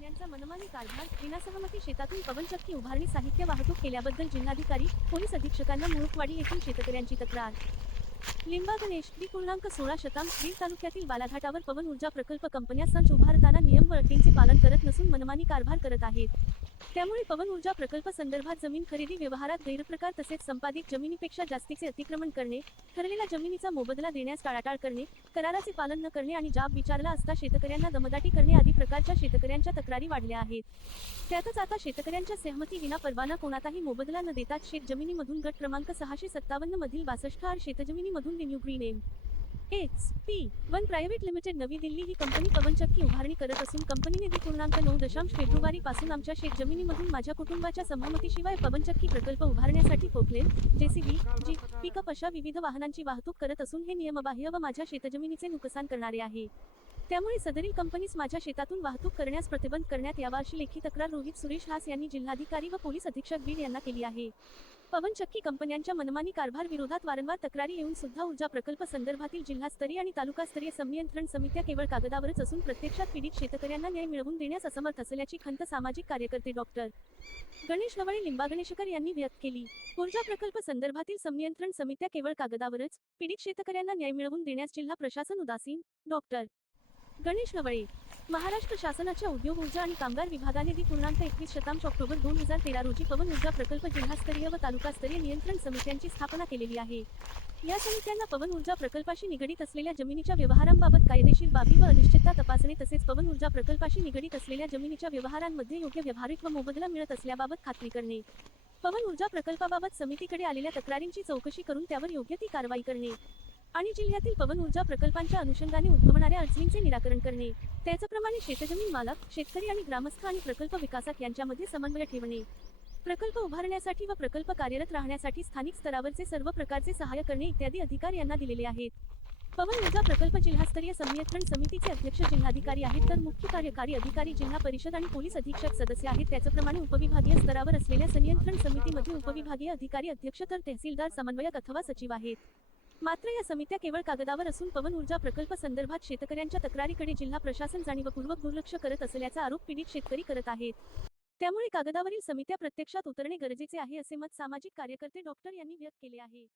कंपन्यांचा मनमानी कारभार विनासहमती शेतातून पवनचक्की उभारणी साहित्य वाहतूक केल्याबद्दल जिल्हाधिकारी पोलीस अधीक्षकांना मुळकवाडी येथील शेतकऱ्यांची तक्रार. लिंबा गणेश बी पूर्णांक सोळा शतांश बीड तालुक्यातील बालाघाटावर पवन ऊर्जा प्रकल्प कंपन्या संच उभारताना नियम व अटींचे पालन करत नसून मनमानी कारभार करत आहेत. त्यामुळे पवन ऊर्जा प्रकल्प संदर्भात जमीन खरेदी व्यवहारात गैरप्रकार तसेच संपादित जमिनीपेक्षा जास्तीचे अतिक्रमण करणे ठरलेल्या जमिनीचा मोबदला देण्यास टाळाटाळ करणे कराराचे पालन न करणे आणि जाब विचारला असता शेतकऱ्यांना दमदाटी करणे आदी प्रकारच्या शेतकऱ्यांच्या तक्रारी वाढल्या आहेत. त्यातच आता शेतकऱ्यांच्या सहमती विना परवाना कोणाचाही मोबदला न देताच शेत जमिनीमधून गट क्रमांक सहाशे सत्तावन्न मधील बासष्ट आर शेतजमिनीमधून ReNew green M. H P. One private limited Navi Delhi ही कंपनी पवनचक्की उभारणी करत असून कंपनीने दि पूर्णांक नऊ दशांश फेब्रुवारी पासून आमच्या शेत जमिनीमधून माझ्या कुटुंबाच्या संमतीशिवाय पवनचक्की प्रकल्प उभारण्यासाठी पोकलेन जेसीबी जी. पिकअप अशा विविध वाहनांची वाहतूक करत असून हे नियमबाह्य व माझ्या शेतजमिनीचे नुकसान करणारे आहे. त्यामुळे सदरील कंपनीस माझ्या शेतातून वाहतूक करण्यास प्रतिबंध करण्यात यावा अशी लेखी तक्रार रोहित सुरेश हास यांनी जिल्हाधिकारी व पोलीस अधीक्षक बीड यांना केली आहे. पवनचक्की कंपन्यांच्या मनमानी कारभार विरोधात वारंवार तक्रारी येऊन सुद्धा ऊर्जा प्रकल्प संदर्भातील जिल्हास्तरीय आणि तालुकास्तरीय संनियंत्रण समित्या केवळ कागदावरच असून प्रत्यक्षात पीडित शेतकऱ्यांना न्याय मिळवून देण्यास असमर्थ असल्याची खंत सामाजिक कार्यकर्ते डॉक्टर गणेश गवळी लिंबा गणेशकर यांनी व्यक्त केली. ऊर्जा प्रकल्प संदर्भातील संनियंत्रण समित्या केवळ कागदावरच पीडित शेतकऱ्यांना न्याय मिळवून देण्यास जिल्हा प्रशासन उदासीन डॉक्टर गणेश गवळी महाराष्ट्र शासनाच्या उद्योग ऊर्जा आणि कामगार विभागाने दि पूर्णांक एकवीस शतांश ऑक्टोबर दोन हजार तेरा रोजी पवन ऊर्जा प्रकल्प जिल्हास्तरीय व तालुकास्तरीय नियंत्रण समित्यांची स्थापना केलेली आहे. या समित्यांना पवन ऊर्जा प्रकल्पाशी निगडीत असलेल्या जमिनीच्या व्यवहारांबाबत कायदेशीर बाबी व अनिश्चितता तपासणे तसेच पवन ऊर्जा प्रकल्पाशी निगडीत असलेल्या जमिनीच्या व्यवहारांमध्ये योग्य व्यवहारिक व मोबदला मिळत असल्याबाबत खात्री करणे. पवन ऊर्जा प्रकल्पाबाबत समितीकडे आलेल्या तक्रारींची चौकशी करून त्यावर योग्य ती कारवाई करणे. आणि जिल्ह्यातील पवन ऊर्जा प्रकल्पांच्या अनुषंगाने उद्भवणाऱ्या अडचणींचे निराकरण करणे. त्याचप्रमाणे शेतजमीन मालक शेतकरी आणि ग्रामस्थ आणि प्रकल्प विकासक यांच्यामध्ये समन्वय ठेवणे. प्रकल्प उभारण्यासाठी व प्रकल्प कार्यरत राहण्यासाठी स्थानिक स्तरावरचे सर्व प्रकारचे सहाय्य करणे इत्यादी अधिकार यांना दिलेले आहेत. पवन ऊर्जा प्रकल्प जिल्हास्तरीय संनियंत्रण समितीचे अध्यक्ष जिल्हाधिकारी आहेत तर मुख्य कार्यकारी अधिकारी जिल्हा परिषद आणि पोलीस अधीक्षक सदस्य आहेत. त्याचप्रमाणे उपविभागीय स्तरावर असलेल्या संनियंत्रण समितीमध्ये उपविभागीय अधिकारी अध्यक्ष तर तहसीलदार समन्वयक अथवा सचिव आहेत. मात्र या समित्या केवळ कागदावर असून पवन ऊर्जा प्रकल्प संदर्भात शेतकऱ्यांच्या तक्रारीकडे जिल्हा प्रशासन जाणीवपूर्वक दुर्लक्ष करत असल्याचा आरोप पीडित शेतकरी करत आहेत. त्यामुळे कागदावरील समित्या प्रत्यक्षात उतरणे गरजेचे आहे असे मत सामाजिक कार्यकर्ते डॉक्टर यांनी व्यक्त केले आहे.